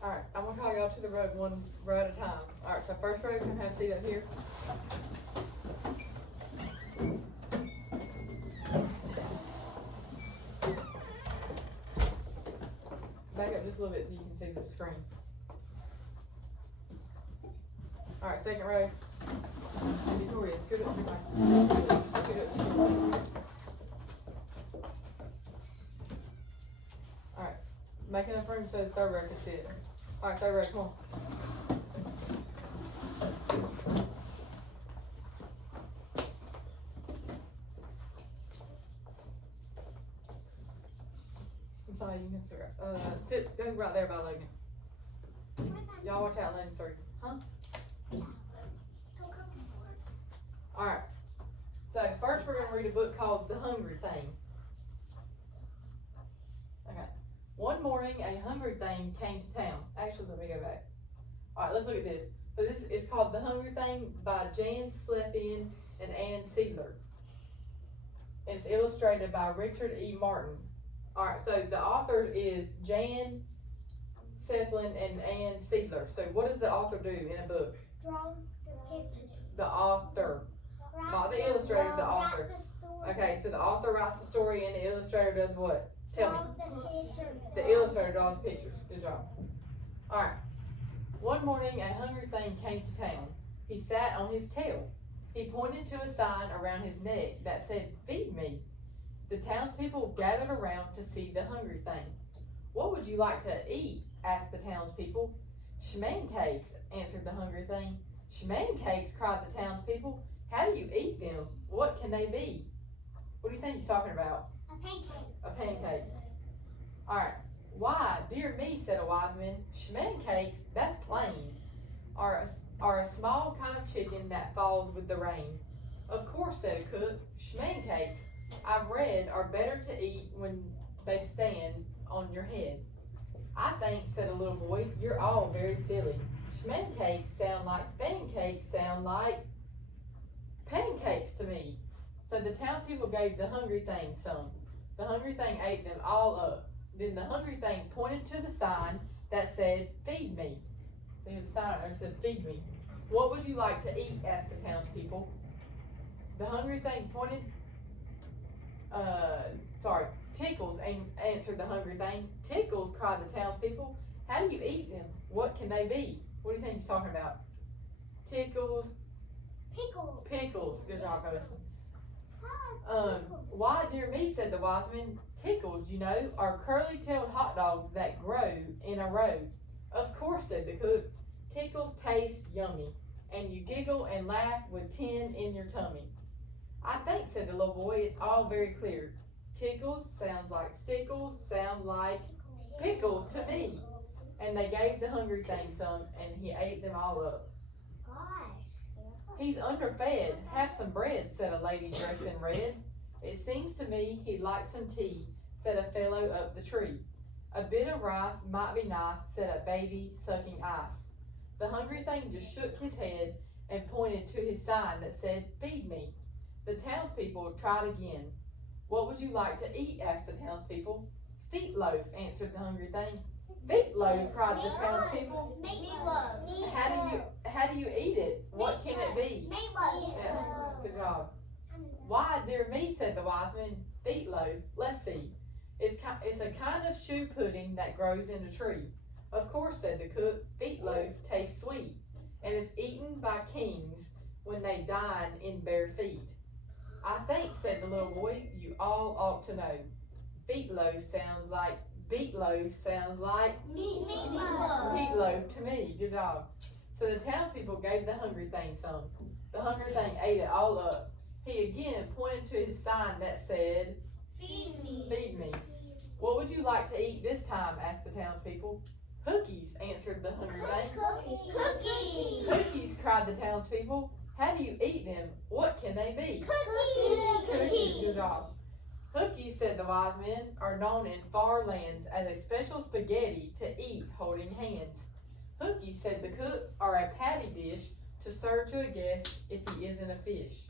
Alright, I'm gonna call y'all to the road one row at a time. Alright, so first row, you can have a seat up here. Back up just a little bit so you can see the screen. Alright, second row. Victoria, scoot up to your mic. Scoot up to your mic. Alright, make enough room so the third row can sit. Alright, third row, come on. I'm sorry, you can sit, go right there by Logan. Y'all watch out, lane 3. Huh? Alright, so first we're going to read a book called The Hungry Thing. Okay. One morning, a hungry thing came to town. Actually, let me go back. Alright, let's look at this. So this is called The Hungry Thing by Jan Slepian and Ann Siegler. And it's illustrated by Richard E. Martin. Alright, so the author is Jan Sephlin and Ann Siegler. So what does the author do in a book? Draws the picture. The author. Not the illustrator, the author. Okay, so the author writes the story and the illustrator does what? Tell me. Draws the picture. The illustrator draws pictures. Good job. Alright. One morning, a hungry thing came to town. He sat on his tail. He pointed to a sign around his neck that said, "Feed me." The townspeople gathered around to see the hungry thing. "What would you like to eat?" asked the townspeople. "Schmancakes," answered the hungry thing. "Schmancakes," cried the townspeople. "How do you eat them? What can they be?" What do you think he's talking about? A pancake. A pancake. Alright. "Why, dear me," said a wise man, "schmancakes, that's plain, are a small kind of chicken that falls with the rain." "Of course," said a cook, "schmancakes, I've read, are better to eat when they stand on your head." "I think," said a little boy, "you're all very silly. Schmancakes sound like pancakes sound like pancakes to me." So the townspeople gave the hungry thing some. The hungry thing ate them all up. Then the hungry thing pointed to the sign that said, "Feed me." See, there's a sign there that said, "Feed me." "What would you like to eat?" asked the townspeople. The hungry thing pointed, "Tickles," answered the hungry thing. "Tickles," cried the townspeople. "How do you eat them? What can they be?" What do you think he's talking about? Tickles. Pickle. Pickles. Good job, guys. Pickle. "Why, dear me," said the wise man, "tickles, you know, are curly-tailed hot dogs that grow in a row." "Of course," said the cook, "tickles taste yummy, and you giggle and laugh with 10 in your tummy." "I think," said the little boy, "it's all very clear. Tickles sounds like sickles, sound like pickles to me." And they gave the hungry thing some, and he ate them all up. Gosh. "He's underfed. Have some bread," said a lady dressed in red. "It seems to me he'd like some tea," said a fellow up the tree. "A bit of rice might be nice," said a baby sucking ice. The hungry thing just shook his head and pointed to his sign that said, "Feed me." The townspeople tried again. "What would you like to eat?" asked the townspeople. "Feetloaf," answered the hungry thing. "Feetloaf," cried the townspeople. Meatloaf. How do you eat it? What can it be?" Meatloaf. Yeah, good job. "Why, dear me," said the wise man, "feetloaf, let's see. It's a kind of shoe pudding that grows in a tree." "Of course," said the cook, "feetloaf tastes sweet, and is eaten by kings when they dine in bare feet." "I think," said the little boy, "you all ought to know. Beetloaf sounds like Meatloaf. meatloaf to me." Good job. So the townspeople gave the hungry thing some. The hungry thing ate it all up. He again pointed to his sign that said, Feed me. "Feed me." "What would you like to eat this time?" asked the townspeople. "Cookies," answered the hungry thing. Cookies. "Cookies," cried the townspeople. "How do you eat them? What can they be?" Cookies. Good job. "Cookies," said the wise men, "are known in far lands as a special spaghetti to eat holding hands." "Cookies," said the cook, "are a patty dish to serve to a guest if he isn't a fish."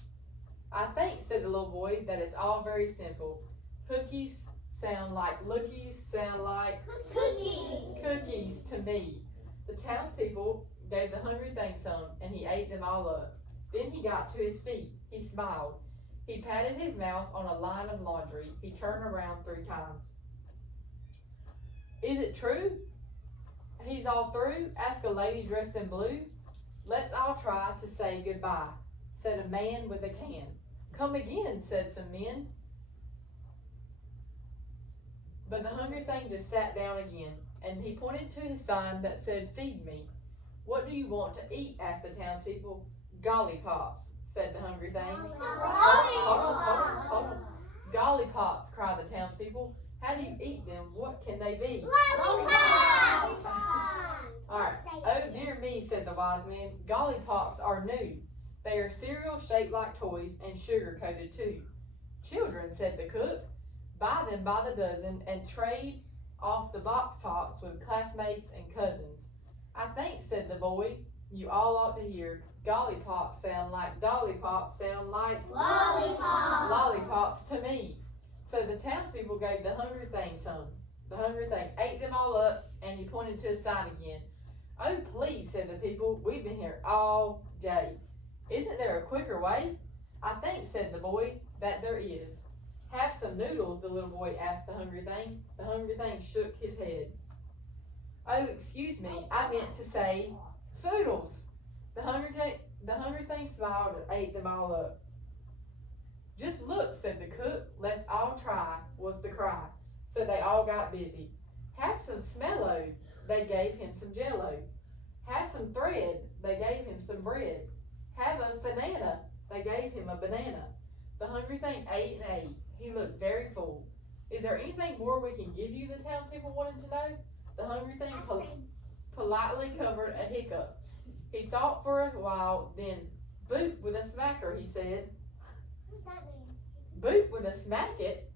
"I think," said the little boy, "that it's all very simple. Cookies sound like lookies, sound like Cookies. cookies to to me. The townspeople gave the hungry thing some, and he ate them all up. Then he got to his feet. He smiled. He patted his mouth on a line of laundry. He turned around 3 times. Is it true? He's all through? Asked a lady dressed in blue. Let's all try to say goodbye, said a man with a can. Come again, said some men. But the hungry thing just sat down again, and he pointed to his sign that said, Feed me. What do you want to eat? Asked the townspeople. Gollypops, said the hungry thing. Hold on. Gollypops, cried the townspeople. How do you eat them? What can they be? Lollipops! Alright. Oh dear me, said the wise man. Gollypops are new. They are cereal shaped like toys and sugar coated too. Children, said the cook, buy them by the dozen and trade off the box tops with classmates and cousins. I think, said the boy, you all ought to hear. Gollypops sound like dollypops sound like Lollipop! lollipops to me. So the townspeople gave the hungry thing some. The hungry thing ate them all up, and he pointed to his sign again. Oh, please, said the people, we've been here all day. Isn't there a quicker way? I think, said the boy, that there is. Have some noodles, the little boy asked the hungry thing. The hungry thing shook his head. Oh, excuse me, I meant to say foodles. The hungry thing smiled and ate them all up. Just look, said the cook. Let's all try, was the cry. So they all got busy. Have some smello. They gave him some jello. Have some thread. They gave him some bread. Have a banana. They gave him a banana. The hungry thing ate and ate. He looked very full. Is there anything more we can give you? The townspeople wanted to know. The hungry thing politely covered a hiccup. He thought for a while, then boot with a smacker, he said. What does that mean? Boot with a smack it.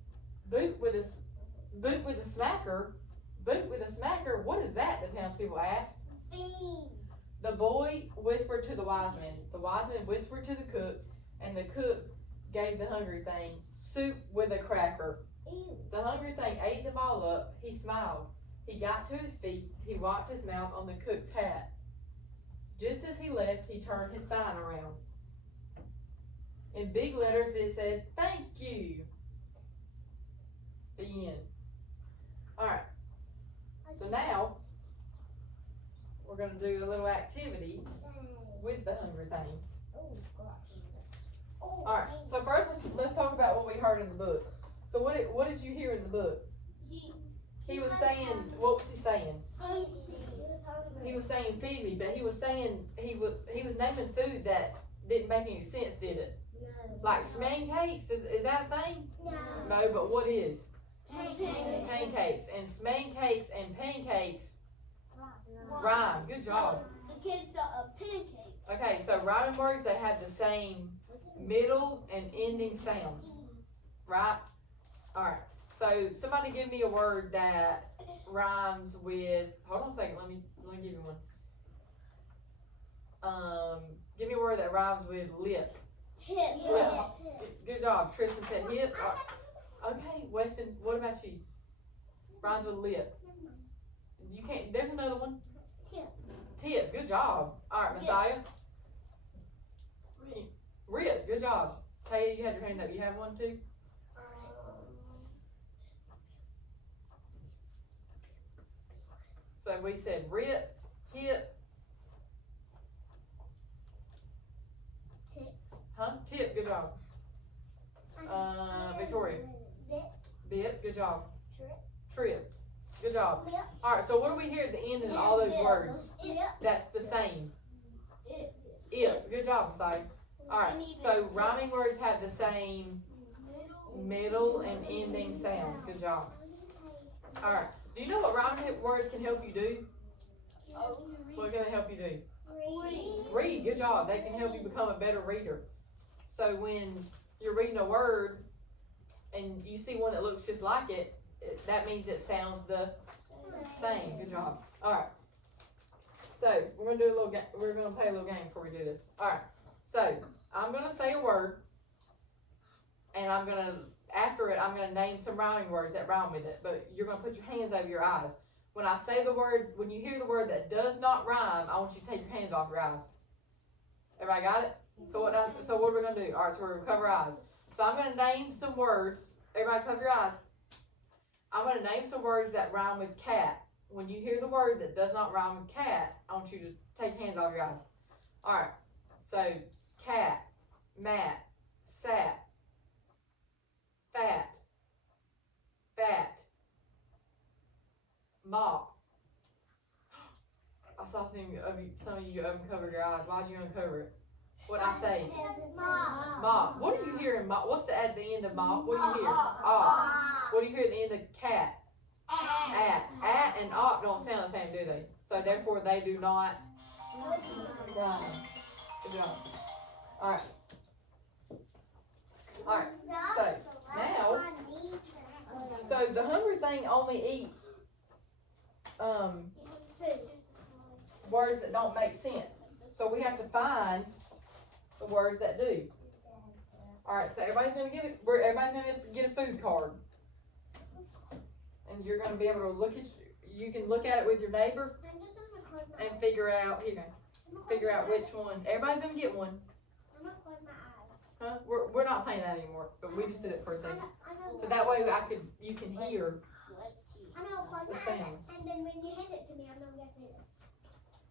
Boot with a smacker. Boot with a smacker. What is that? The townspeople asked. Bean. The boy whispered to the wise man. The wise man whispered to the cook, and the cook gave the hungry thing soup with a cracker. Ew. The hungry thing ate them all up. He smiled. He got to his feet. He wiped his mouth on the cook's hat. Just as he left, he turned his sign around. In big letters, it said, Thank you. The end. Alright, so now we're going to do a little activity with the hungry thing. Oh, gosh. Alright, so first let's talk about what we heard in the book. So what did you hear in the book? He was saying, what was he saying? He was saying feed me, but he was saying he was naming food that didn't make any sense, did it? No. Like smancakes, is that a thing? No. No, but what is? Pancakes. Pancakes. And smancakes and pancakes rhyme. Good job. The kids saw a pancake. Okay, so rhyming words that have the same middle and ending sound, right? Alright, so somebody give me a word that rhymes with, hold on a second, let me give you one. Give me a word that rhymes with lip. Hip. Well, good job. Tristan said hip. Okay, Weston, what about you? Rhymes with lip. You can't, there's another one. Tip. Tip, good job. Alright, Messiah. Rip, good job. Taya, you had your hand up. You have one too? So we said rip, hip. Tip. Huh? Tip, good job. Victoria. Bit. Bip, good job. Trip. Trip, good job. Lip. Alright, so what do we hear at the end of all those words? Lip. That's the same. It. Ip, good job, Messiah. Alright, so rhyming words have the same middle and ending sound. Good job. Alright, do you know what rhyming words can help you do? What can they help you do? Read, good job. They can help you become a better reader. So when you're reading a word and you see one that looks just like it, that means it sounds the same. Good job. Alright. So we're gonna do a little game. We're gonna play a little game before we do this. Alright. So I'm gonna say a word, and after it, I'm gonna name some rhyming words that rhyme with it. But you're gonna put your hands over your eyes. when I say the word, when you hear the word that does not rhyme, I want you to take your hands off your eyes. Everybody got it? So what are we gonna do? Alright, so we're gonna cover our eyes. So I'm gonna name some words. Everybody cover your eyes. I'm gonna name some words that rhyme with cat. When you hear the word that does not rhyme with cat, I want you to take your hands off your eyes. Alright, so cat, mat, sat, fat, fat, mop. I saw some of you uncover your eyes. Why'd you uncover it? What'd I say? Mop. What do you hear in mop? What's at the end of mop? What do you hear? What do you hear at the end of cat? At and op don't sound the same, do they? So therefore they do not rhyme. Good job. Alright. Alright. So now, so the hungry thing only eats words that don't make sense. So we have to find the words that do. Alright, so everybody's gonna get a food card. And you're gonna be able to look at, you can look at it with your neighbor and figure out, here you go, figure out which one. Everybody's gonna get one. I'm gonna close my eyes. Huh? We're not playing that anymore, but we just did it for a second. So that way you can hear I'm gonna close the my eyes, sounds. and then when you hand it to me, I'm gonna guess this.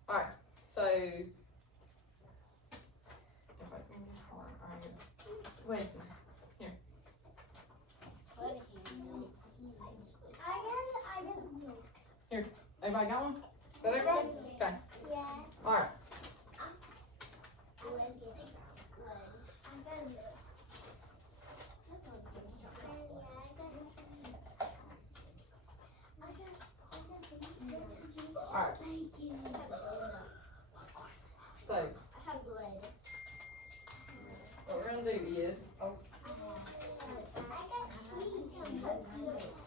Alright, so everybody's gonna get hard. Alright. Listen. Everybody got one? Is that everybody? Okay. Yeah. Alright. Alright. So, what we're gonna do is,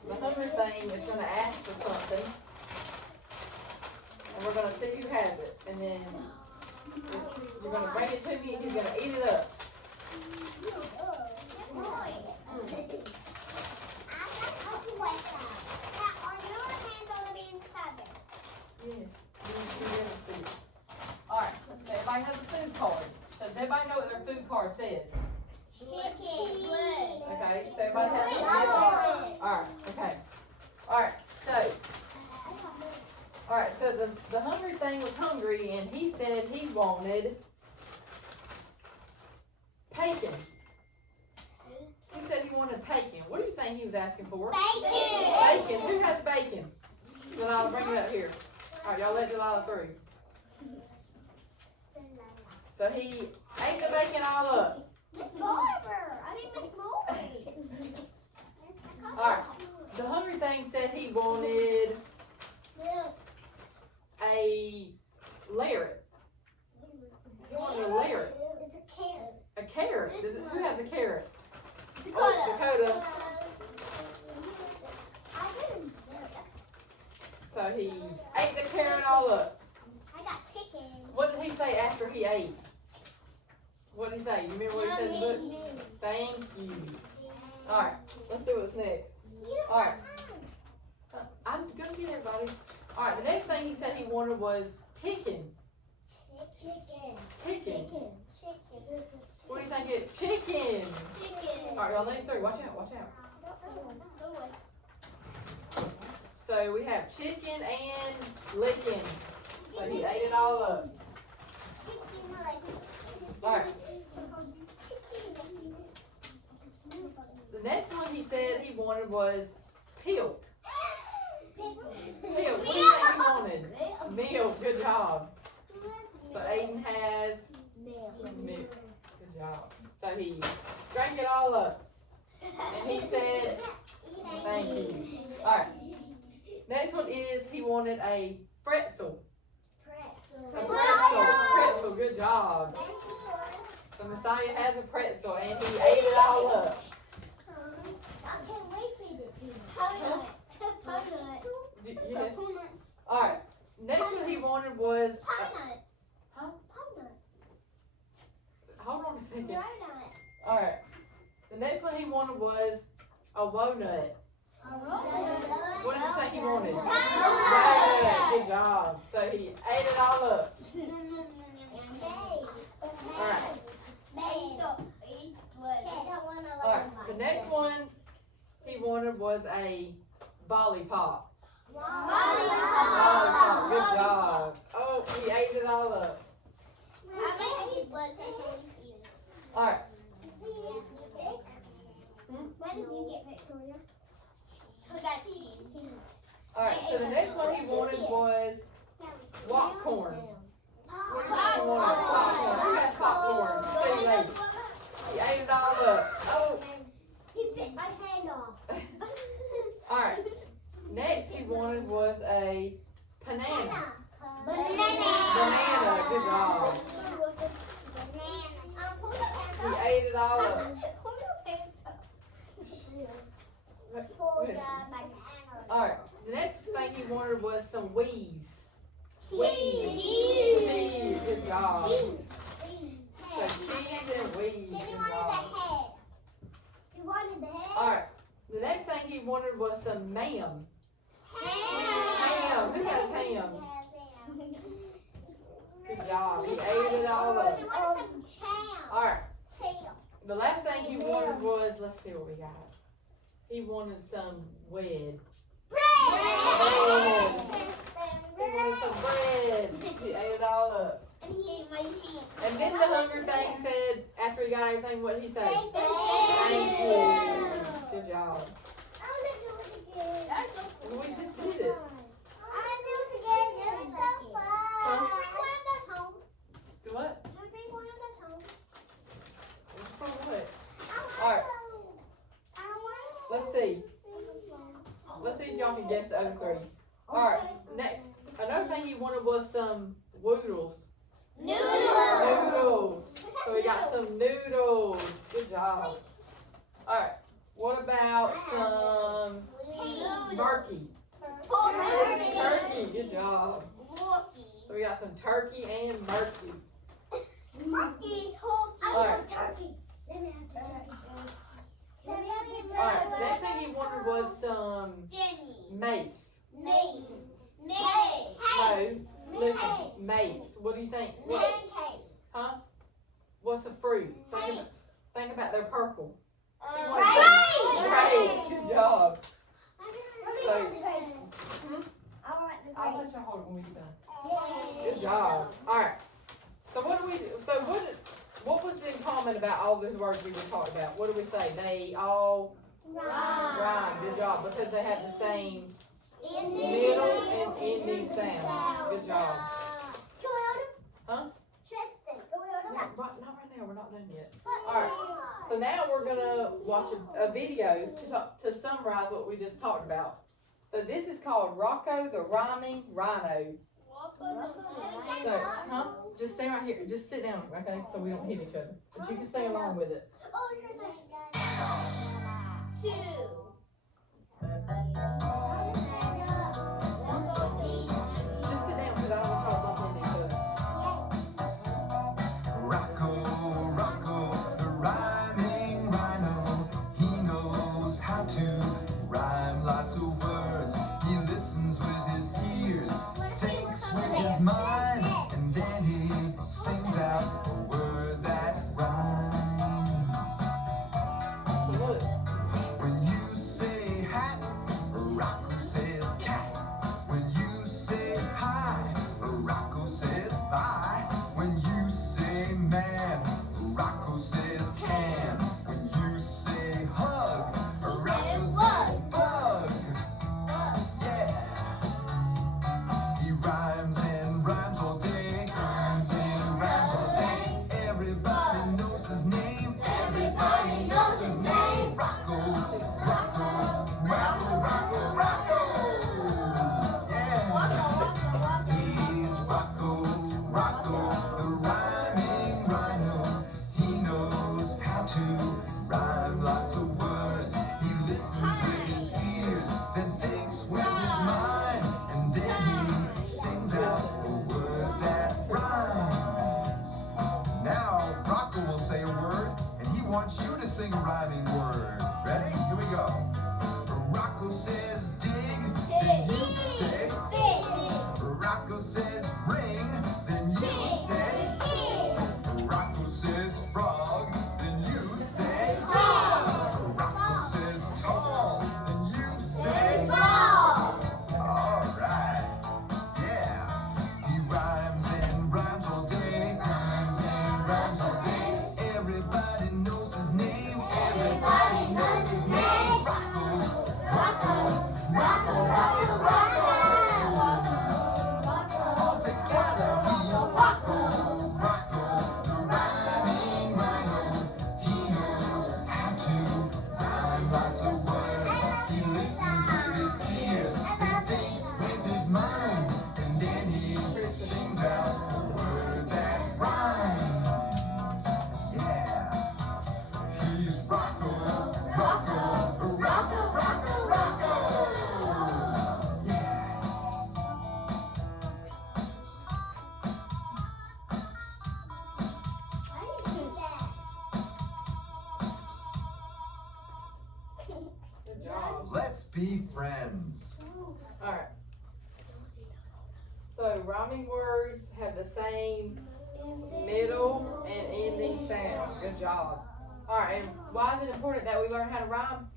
the hungry thing is gonna ask for something. And we're gonna see who has it. And then you're gonna bring it to me and he's gonna eat it up. Yes. Alright, so everybody has a food card. So does everybody know what their food card says? Okay, so everybody has a food card. Alright, okay. Alright, so the hungry thing was hungry and he said he wanted bacon. He said he wanted bacon. What do you think he was asking for? Bacon. Who has bacon? Delilah, bring it up here. Alright, y'all let Delilah through. So he ate the bacon all up. Miss Barber! I need Miss Moore! Alright, the hungry thing said he wanted a lariat. He wanted a lariat. It's a carrot. A carrot. Who has a carrot? Dakota. Oh, Dakota. So he ate the carrot all up. I got chicken. What did he say after he ate? What did he say? You remember what he said in the book? Thank you. Alright, let's see what's next. Alright. I'm gonna get everybody. Alright, the next thing he said he wanted was chicken. Chicken. What do you think it is? Chicken. Alright, y'all let it through. Watch out, watch out. So we have chicken and licking. So he ate it all up. Alright. The next one he said he wanted was milk. Milk. What do you think he wanted? Milk. Good job. So Aiden has milk. Good job. So he drank it all up. And he said, thank you. Alright. Next one is he wanted a pretzel. A pretzel. Good job. So Messiah has a pretzel and he ate it all up. Yes. Alright. Next one he wanted was huh? Hold on a second. Alright. The next one he wanted was a walnut. What did you think he wanted? ate it all up. Alright, the next one he wanted was a lollipop. Lollipop, good job. Oh, he ate it all up. Alright, Why did you get Victoria? alright, so the next one he wanted was popcorn. What do you want? Popcorn. Who has popcorn? Say lady. He ate it all up. Oh, He bit my hand off. alright. Next he wanted was a banana. Banana, good job. He ate it all up. Alright, the next thing he wanted was some wheeze. Cheese, good job. So cheese and wheeze, Then he good wanted the job. head. He wanted the head. Alright, the next thing he wanted was some ma'am. Ham. Who has ham? Good job. He ate it all up. He wanted some ham. Alright, Tail. the last thing he wanted was, let's see what we got. He wanted some bread. He wanted some bread. He ate it all up. And he ate my hand. And then the hunger thing said, after he got everything, what did he say? Thank Thank you. you. Good job. I want to do it again. We just did it. I want to do it again. It was so fun. Huh? Can we one of those home? Do what? Can we bring one of those home? For what? I want All right. some. I want Let's see. Let's see if y'all can guess the other three. Alright, next. Another thing he wanted was some woodles. Noodles. So we got some noodles. Good job. Alright, what about some turkey? Turkey, good job. So we got some turkey and murky. Alright. Alright, next thing he wanted was some mace. No, listen, mace. What do you think? Huh? What's a fruit? Think about they're purple. Right. Good job. I'll let you hold it when we get done. Good job. Alright. So what do we do? So what was in common about all those words we just talked about? What do we say? They all rhyme. Good job. Because they have the same middle and ending sound. Good job. Huh? Not right now. We're not done yet. Alright. So now we're going to watch a video to summarize what we just talked about. So this is called Rocco the Rhyming Rhino. So, huh? Just stay right here. Just sit down, okay? So we don't hit each other. But you can sing along with it. Just sit down because I don't want y'all to bump into each other. Rocco, Rocco, the rhyming rhino. He knows how to rhyme lots of words. He listens with his ears, thinks with his mind, and then he sings out a word that rhymes. So look. When you say hat, Rocco says cat. When you say hi, Rocco says bye. When you say man, Rocco says can. When you say hug, Rocco says bug. Yeah. He rhymes and rhymes all day. Rhymes and rhymes all day. Everybody knows his name. Everybody knows his name. Rocco, Rocco, Rocco, Rocco, Rocco. Yeah. He's Rocco, Rocco, the rhyming rhino. He knows how to rhyme lots of words. He listens with his ears, then thinks with his mind, and then he sings out a word that rhymes. Now, Rocco will say a word, and he wants you to sing a rhyming word. Ready? Here we go. Rocco says dig, then you say. Rocco says ring, then you say Kid. Rocco says frog, then you say Frog. Rocco says tall, then you say Ball. Alright, yeah. He rhymes and rhymes all day, rhymes and rhymes all day. Everybody knows his name, everybody knows his name. Rocco, Rocco, Rocco, Rocco, Rocco. All together he's Rocco, Rocco, the rhyming rhino. He knows how to rhyme lots of words. He listens with his ears and thinks with his mind, and then he sings out a word that rhymes. Yeah, he's Rocco, Rocco, Rocco, Rocco, Rocco. Yeah. Good job. Let's be friends. Alright. So rhyming words have the same middle and ending sound. Good job. Alright, and why is it important that we learn how to rhyme?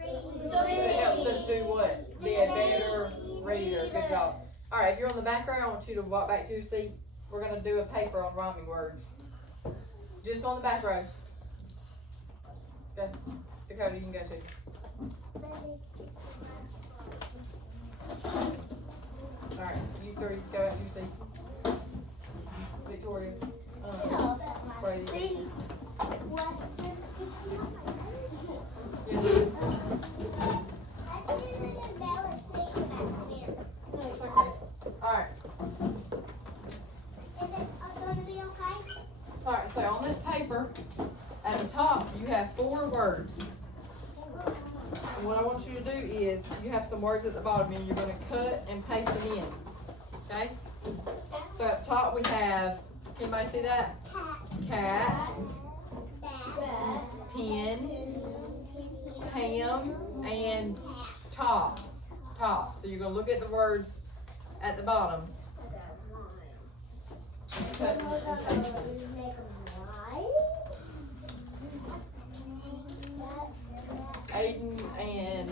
It helps us do what? Be a better reader. Good job. Alright, if you're on the background, I want you to walk back to your seat. We're going to do a paper on rhyming words. Just on the back row. Go. Dakota, you can go too. Alright, you three go back to your seat. Victoria. Brady. It's okay. Alright. Alright, so on this paper, at the top, you have 4 words. And what I want you to do is, you have some words at the bottom and you're going to cut and paste them in. Okay? So at the top we have, can anybody see that? Cat, pen, Pam, and top. Top. So you're going to look at the words at the bottom. Cut and paste them. Aiden and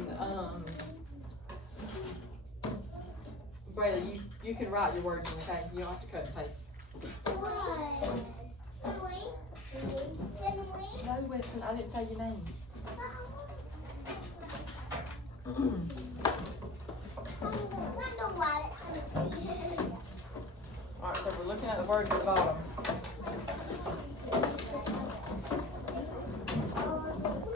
Brayla, you can write your words in, okay? You don't have to cut and paste. No, Weston, I didn't say your name. Alright, so we're looking at the words at the bottom.